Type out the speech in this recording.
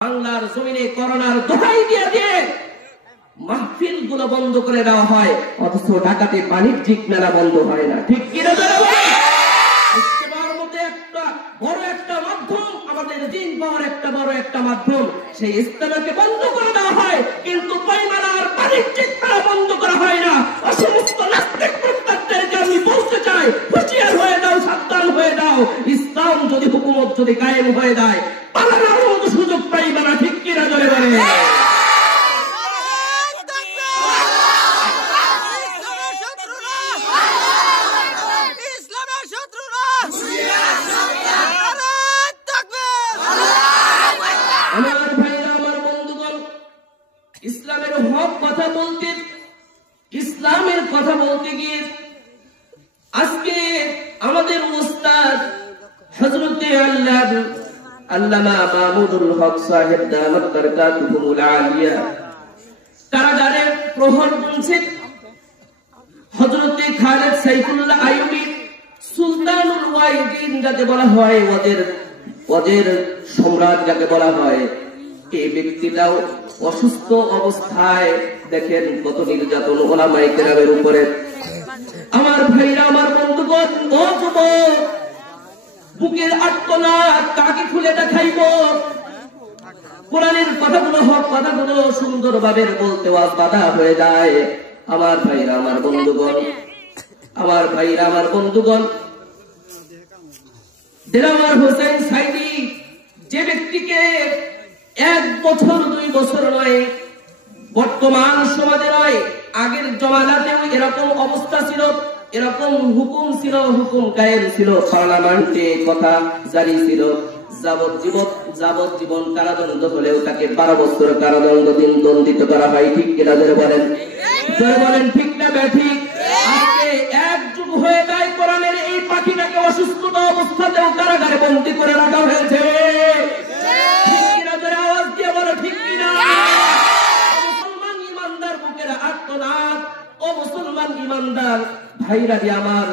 বাংলার জমিনে করোনার দোহাই দিয়ে দিয়ে মাহফিল গুলো বন্ধ করে দেওয়া হয়, অথচ ঢাকাতে বাণিজ্যিক মেলা বন্ধ হয় না। ঠিক কিনা? ইস্তেমার মধ্যে একটা বড় একটা মাধ্যম, আমাদের দিন পাওয়ার একটা বড় একটা মাধ্যম, সেই ইস্তেমাকে বন্ধ করে দেওয়া হয়, কিন্তু বইমেলার বাণিজ্যিক মেলা বন্ধ করা হয় না। সমস্ত নাস্তিক প্রত্যেকদেরকে আমি বলতে চাই, হুঁশিয়ার হয়ে দাও, সাবধান হয়ে দাও। ইসলাম যদি হুকুমত যদি কায়েম হয়ে যায়, পালানোর মতো সুযোগ পাইবে না। ঠিক কিনা? জোরে বলে। আমার ভাইরা, আমার বন্ধুগণ, ইসলামের হক কথা বলতে, ইসলামের কথা বলতে গিয়ে আজকে আমাদের উস্তাদ হযরতে আল্লামা মাহমুদুল হক সাহেব দামাত বারাকাতুহুল আলিয়া কারাগারে প্রহর গুনছে। হযরতে খালেদ সাইফুল্লাহ আইয়ুবী সুলতানুল ওয়াহিদিন যাকে বলা হয়, ওদের সম্রাট যাকে বলা হয়, এই ব্যক্তিটাও অসুস্থ অবস্থায়, দেখেন কত নির্যাতন ওলামায়ে কেরামের উপরে। আমার ভাইরা, আমার বন্ধুগণ, ও যুবক, বুকের আত্মনাদ কাকে খুলে দেখাইব? কোরআনের কথাগুলো, হক কথাগুলো সুন্দরভাবে বলতে বাধা হয়ে যায়। আমার ভাইরা, আমার বন্ধুগণ, আমার ভাইরা, আমার বন্ধুগণ, দেলাওয়ার হোসেন সাইদি যে ব্যক্তিকে 1 বছর 2 বছর নয়, বর্তমান সমাজে নয়, আগের জমানাতেও এরকম অবস্থা ছিল, এরকম হুকুম ছিল, হুকুম কায়েম ছিল, পার্লামেন্টে কথা জারি ছিল, যাবজ্জীবন কারাদণ্ড হলেও তাকে 12 বছর কারাদণ্ড দণ্ডিত করা হয়। ঠিক কিনা? ধরে বলেন, ধরে বলেন, ঠিক না ব্যাঠিক? আজকে এক যুগ হয়ে যায়, কোরআনের এই পাখিটাকে অসুস্থতা অবস্থাতেও কারাগারে বন্দী করে রাখা হয়েছে। ঠিক কিনা? ধরে আওয়াজ দিয়ে বলো, ঠিক কিনা? মুসলমান ইমানদার বুকের আত্মনাদ, ও মুসলমান ইমানদার ভাইরা দিয়ে আমার